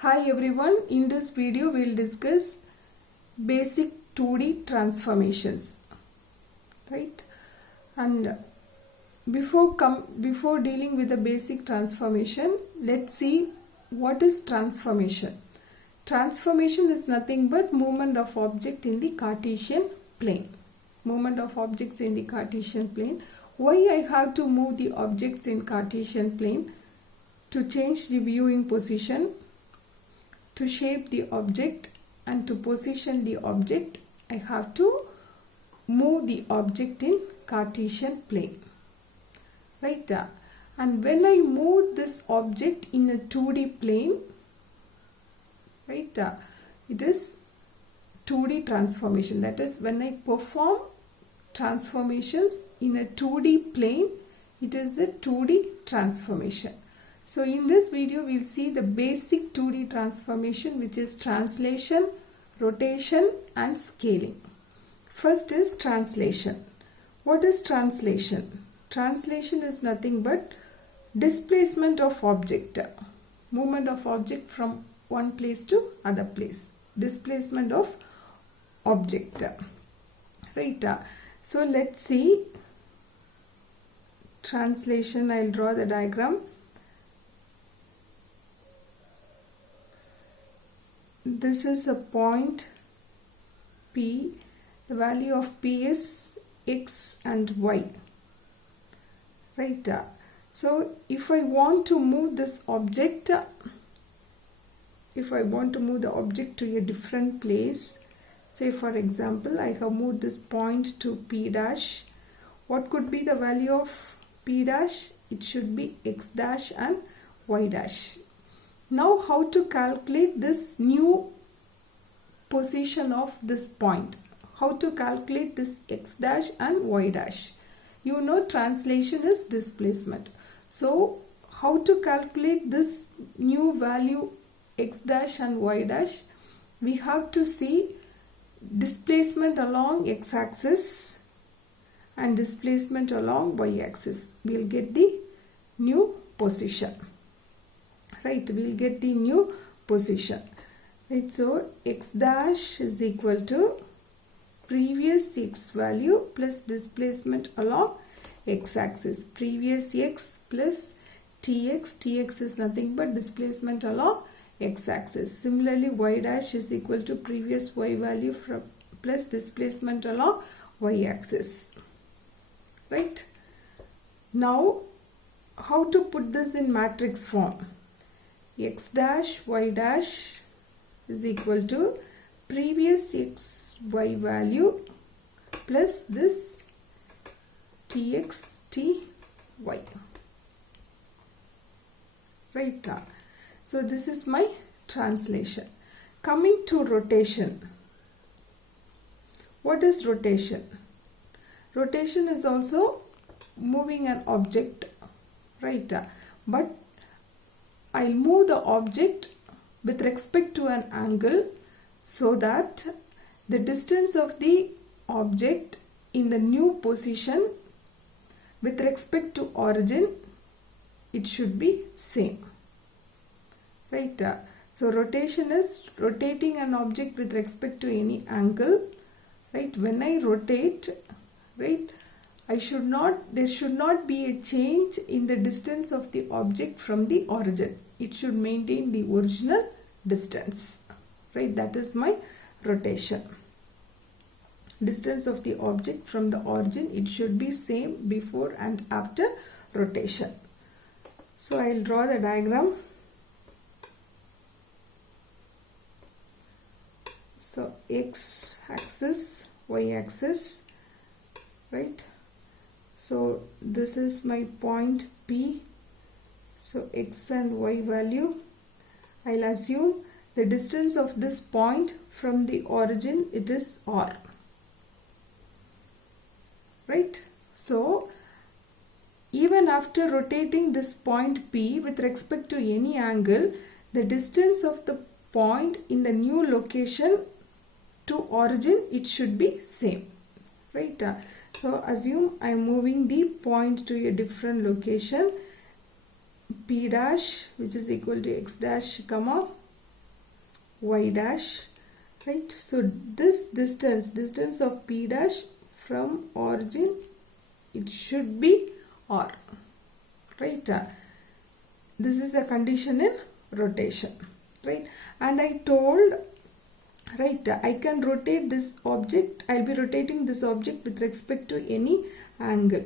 Hi everyone, in this video we will discuss basic 2D transformations, right? And before dealing with the basic transformation, let's see what is transformation. Transformation is nothing but movement of object in the Cartesian plane. Movement of objects in the Cartesian plane. Why I have to move the objects in Cartesian plane? To change the viewing position, to shape the object, and to position the object, I have to move the object in Cartesian plane, right? And when I move this object in a 2D plane, right, it is 2D transformation. That is, when I perform transformations in a 2D plane, it is a 2D transformation. So in this video we will see the basic 2D transformation, which is translation, rotation and scaling. First is translation. What is translation? Translation is nothing but displacement of object, movement of object from one place to other place, displacement of object, right? So let's see translation. I'll draw the diagram. This is a point P. The value of P is X and Y, right? So if I want to move this object, if I want to move the object to a different place, say for example I have moved this point to P dash, what could be the value of P dash? It should be X dash and Y dash. Now how to calculate this new position of this point? How to calculate this X dash and Y dash? You know, translation is displacement. So how to calculate this new value X dash and Y dash? We have to see displacement along X axis and displacement along Y axis. We will get the new position. Right, we will get the new position. Right, so X dash is equal to previous X value plus displacement along X axis. Previous X plus Tx. Tx is nothing but displacement along X axis. Similarly, Y dash is equal to previous Y value from plus displacement along Y axis. Right. Now, how to put this in matrix form? X dash Y dash is equal to previous X Y value plus this Tx Ty, right? So this is my translation. Coming to rotation. What is rotation? Rotation is also moving an object, right? But I'll move the object with respect to an angle so that the distance of the object in the new position with respect to origin, it should be same, right? So rotation is rotating an object with respect to any angle, right? When I rotate, right, there should not be a change in the distance of the object from the origin. It should maintain the original distance, right? That is my rotation. Distance of the object from the origin, it should be same before and after rotation. So I will draw the diagram. So X axis, Y axis, right? So this is my point P. So X and Y value, I'll assume the distance of this point from the origin, it is R, right? So even after rotating this point P with respect to any angle, the distance of the point in the new location to origin, it should be same, right? So assume I am moving the point to a different location, P dash, which is equal to X dash comma y dash, right? So this distance of P dash from origin, it should be R, right? This is a condition in rotation, right? And I told, right, I can rotate this object, I'll be rotating this object with respect to any angle,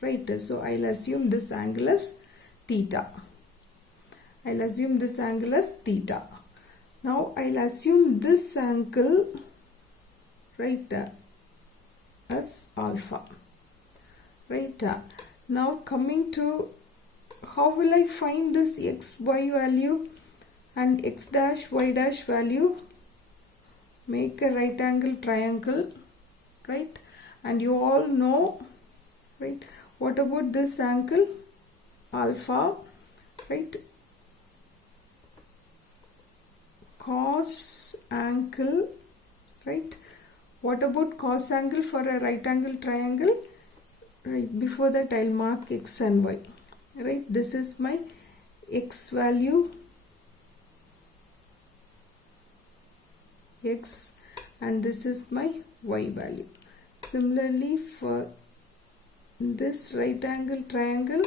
right? So I'll assume this angle as theta. I'll assume this angle as theta. Now I'll assume this angle, right, as alpha, right? Now coming to how will I find this x, y value and x dash, y dash value? Make a right angle triangle, right? And you all know, right, what about this angle? Alpha, right? Cos angle, right? What about cos angle for a right angle triangle? Right, before that I'll mark x and y, right? This is my x value, x, and this is my y value. Similarly for this right angle triangle,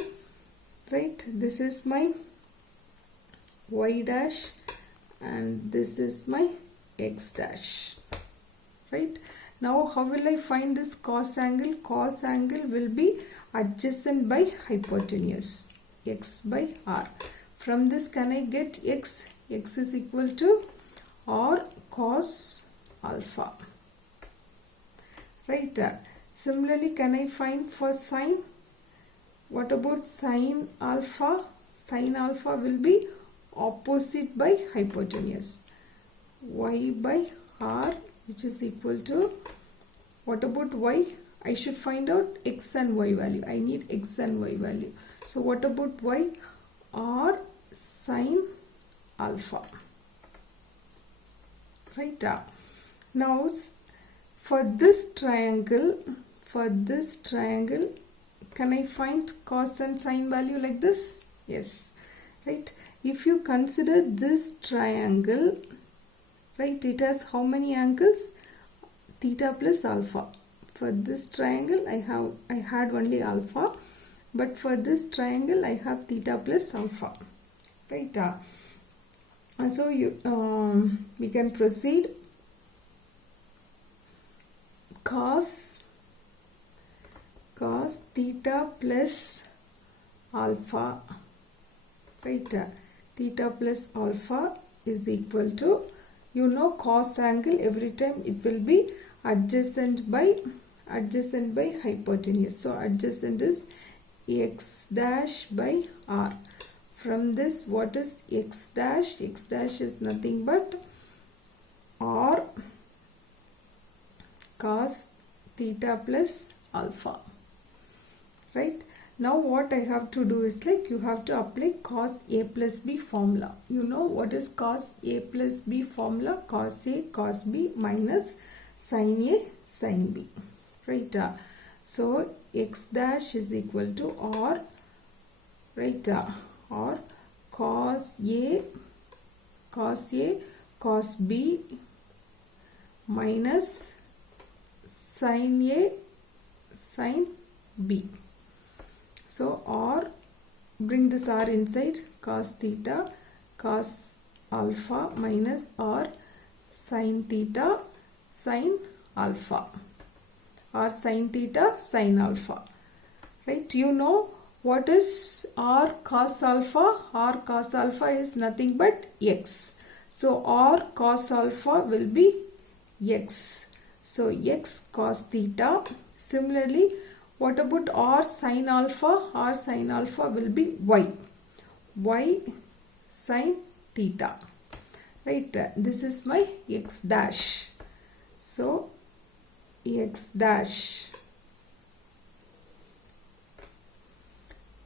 right, this is my y dash and this is my x dash, right? Now how will I find this cos angle? Cos angle will be adjacent by hypotenuse, x by r. From this can I get x? X is equal to r cos alpha, right? Similarly, can I find for sine? What about sine alpha? Sine alpha will be opposite by hypotenuse, y by r, which is equal to, what about y? I should find out x and y value. I need x and y value. So what about y? R sine alpha, right? Now for this triangle, can I find cos and sine value like this? Yes, right? If you consider this triangle, right, it has how many angles? Theta plus alpha. For this triangle I had only alpha, but for this triangle I have theta plus alpha, right? So we can proceed. Cos theta plus alpha, right? Theta plus alpha is equal to, you know, cos angle every time it will be adjacent by hypotenuse. So adjacent is x dash by r. From this, what is x dash? X dash is nothing but r cos theta plus alpha, right? Now what I have to do is, like, you have to apply cos A plus B formula. You know what is cos A plus B formula? Cos A cos B minus sin A sin B, right? So x dash is equal to r, right, or cos A cos B minus sin A sin B. So r, bring this r inside, cos theta cos alpha minus r sin theta sin alpha, or sin theta sin alpha, right? You know what is r cos alpha? R cos alpha is nothing but x. So r cos alpha will be x. So x cos theta. Similarly, what about r sin alpha? R sin alpha will be y. Y sin theta, right? This is my x dash. So x dash,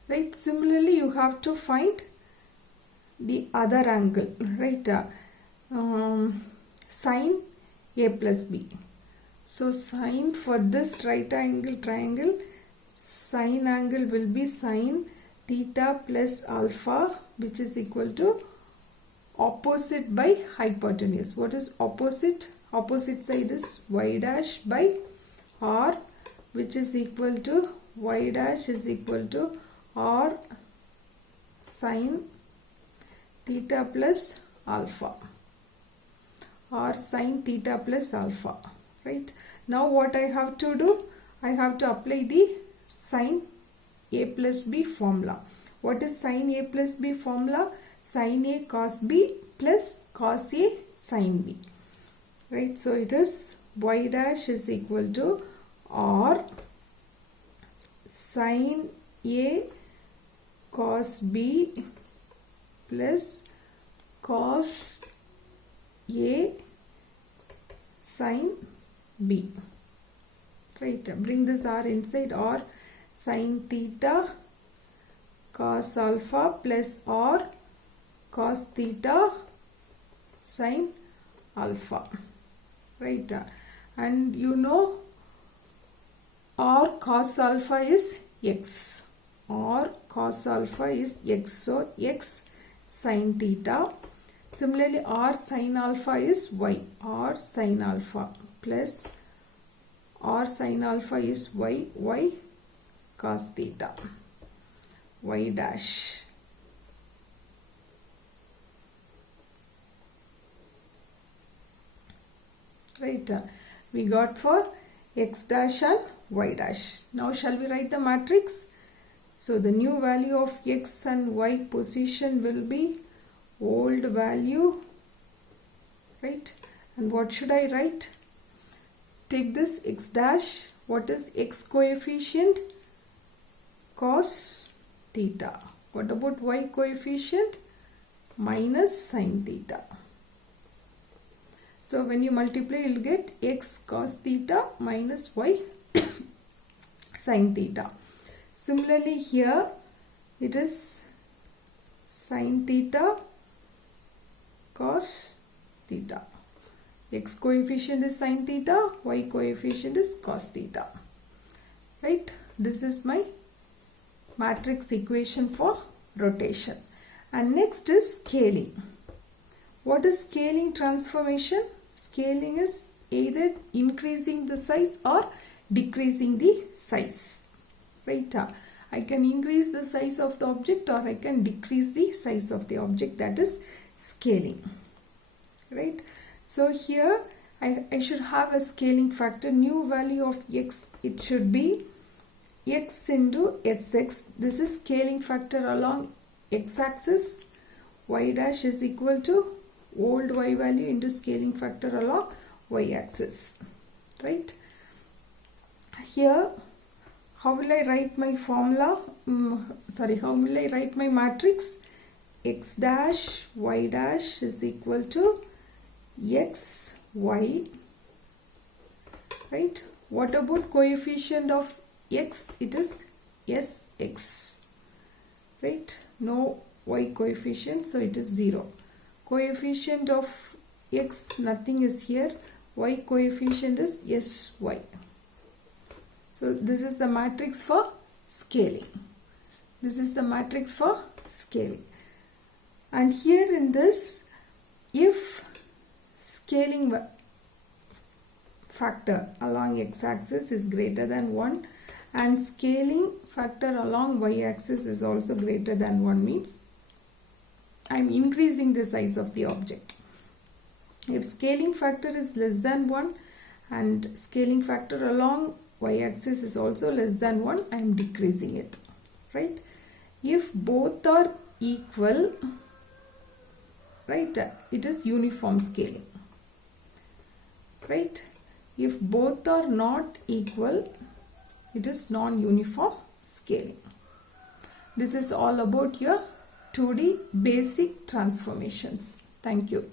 right? Similarly, you have to find the other angle, right? Sin A plus B. So sine for this right angle triangle, sine angle will be sine theta plus alpha, which is equal to opposite by hypotenuse. What is opposite? Opposite side is y dash by r, which is equal to y dash is equal to r sine theta plus alpha. R sine theta plus alpha. Right? Now what I have to do? I have to apply the sine a plus b formula. What is sine a plus b formula? Sine a cos b plus cos a sine b. Right? So it is y dash is equal to r sine a cos b plus cos a sine b. Right? Bring this r inside. R sine theta cos alpha plus r cos theta sine alpha. Right? And you know r cos alpha is x. R cos alpha is x. So x sine theta. Similarly, r sine alpha is y. R sine alpha plus r sine alpha is y. Y cos theta. Y dash. Right. We got for x dash and y dash. Now shall we write the matrix? So the new value of x and y position will be old value, right? And what should I write? Take this x dash. What is x coefficient? Cos theta. What about y coefficient? Minus sin theta. So when you multiply, you will get x cos theta minus y sin theta. Similarly here it is sin theta cos theta. X coefficient is sin theta, y coefficient is cos theta. Right? This is my matrix equation for rotation. And next is scaling. What is scaling transformation? Scaling is either increasing the size or decreasing the size. Right? I can increase the size of the object or I can decrease the size of the object. That is scaling. Right? So here I should have a scaling factor. New value of x, it should be x into sx. This is scaling factor along x-axis. Y dash is equal to old y value into scaling factor along y-axis. Right? Here, how will I write my formula? How will I write my matrix? X dash y dash is equal to x y. Right? What about coefficient of x? It is sx. Right? No y coefficient, so it is 0. Coefficient of x, nothing is here. Y coefficient is sy. So this is the matrix for scaling. This is the matrix for scaling. And here in this, if scaling factor along x-axis is greater than 1 and scaling factor along y-axis is also greater than 1, means I am increasing the size of the object. If scaling factor is less than 1 and scaling factor along y-axis is also less than 1, I am decreasing it. Right? If both are equal, right, it is uniform scaling. Right? If both are not equal, it is non-uniform scaling. This is all about your 2D basic transformations. Thank you.